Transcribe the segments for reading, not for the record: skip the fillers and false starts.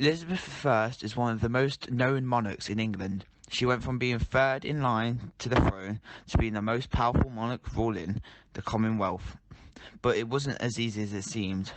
Elizabeth I is one of the most known monarchs in England. She went from being third in line to the throne to being the most powerful monarch ruling the Commonwealth. But it wasn't as easy as it seemed.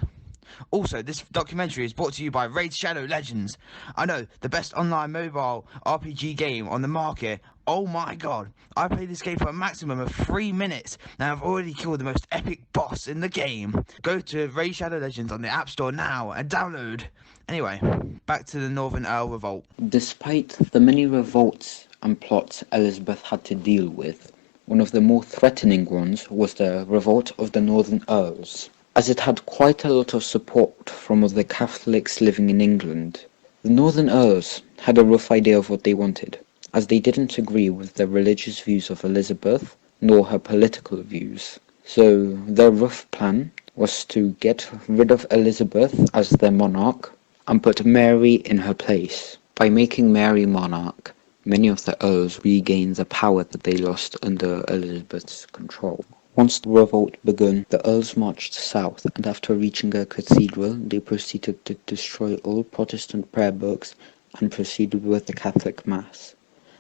Also, this documentary is brought to you by Raid Shadow Legends. I know, the best online mobile RPG game on the market. Oh my god, I played this game for a maximum of 3 minutes, and I've already killed the most epic boss in the game. Go to Raid Shadow Legends on the App Store now and download. Anyway, back to the Northern Earl Revolt. Despite the many revolts and plots Elizabeth had to deal with, one of the more threatening ones was the Revolt of the Northern Earls. As it had quite a lot of support from the Catholics living in England, the Northern Earls had a rough idea of what they wanted, as they didn't agree with the religious views of Elizabeth nor her political views. So their rough plan was to get rid of Elizabeth as their monarch and put Mary in her place. By making Mary monarch, many of the Earls regained the power that they lost under Elizabeth's control. Once the revolt began, the Earls marched south, and after reaching a cathedral, they proceeded to destroy all Protestant prayer books and proceeded with the Catholic Mass.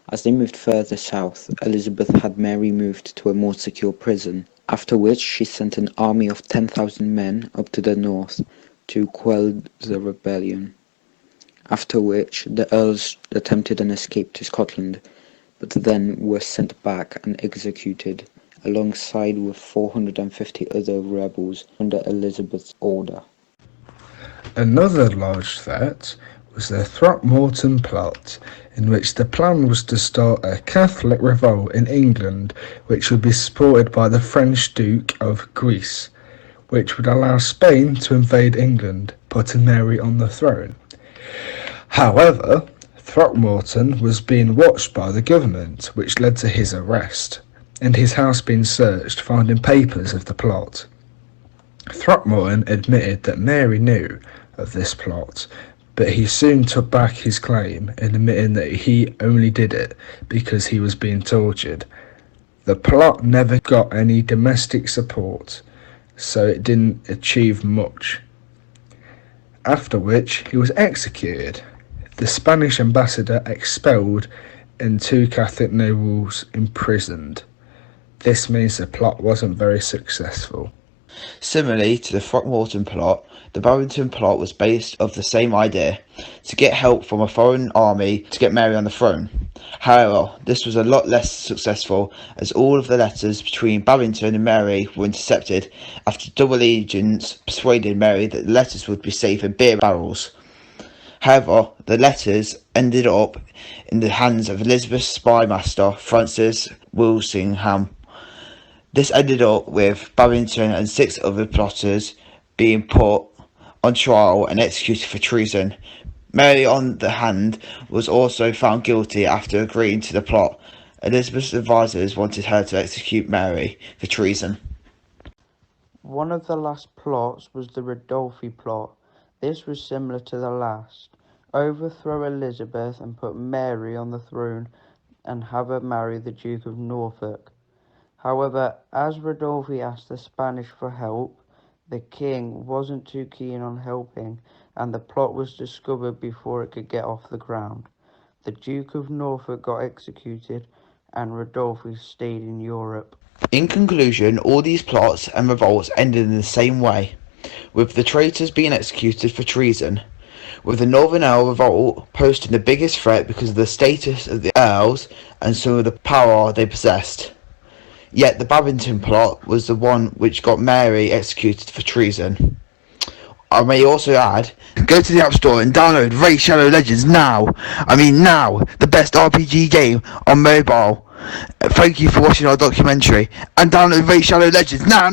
As they moved further south, Elizabeth had Mary moved to a more secure prison, after which she sent an army of 10,000 men up to the north to quell the rebellion, after which the Earls attempted an escape to Scotland, but then were sent back and executed, alongside with 450 other rebels under Elizabeth's order. Another large threat was the Throckmorton plot, in which the plan was to start a Catholic revolt in England which would be supported by the French Duke of Guise, which would allow Spain to invade England, putting Mary on the throne. However, Throckmorton was being watched by the government, which led to his arrest, and his house being searched, finding papers of the plot. Throckmorton admitted that Mary knew of this plot, but he soon took back his claim, admitting that he only did it because he was being tortured. The plot never got any domestic support, so it didn't achieve much. After which, he was executed, the Spanish ambassador expelled, and 2 Catholic nobles imprisoned. This means the plot wasn't very successful. Similarly to the Throckmorton plot, the Babington plot was based off the same idea, to get help from a foreign army to get Mary on the throne. However, this was a lot less successful, as all of the letters between Babington and Mary were intercepted after double agents persuaded Mary that the letters would be safe in beer barrels. However, the letters ended up in the hands of Elizabeth's spy master, Francis Walsingham. This ended up with Babington and 6 other plotters being put on trial and executed for treason. Mary, on the hand, was also found guilty after agreeing to the plot. Elizabeth's advisors wanted her to execute Mary for treason. One of the last plots was the Ridolfi plot. This was similar to the last. Overthrow Elizabeth and put Mary on the throne and have her marry the Duke of Norfolk. However, as Ridolfi asked the Spanish for help, the king wasn't too keen on helping, and the plot was discovered before it could get off the ground. The Duke of Norfolk got executed, and Ridolfi stayed in Europe. In conclusion, all these plots and revolts ended in the same way, with the traitors being executed for treason, with the Northern Earl Revolt posing the biggest threat because of the status of the Earls and some of the power they possessed. Yet the Babington plot was the one which got Mary executed for treason. I may also add, go to the App Store and download Raid Shadow Legends now. Now, the best RPG game on mobile. Thank you for watching our documentary, and download Raid Shadow Legends now.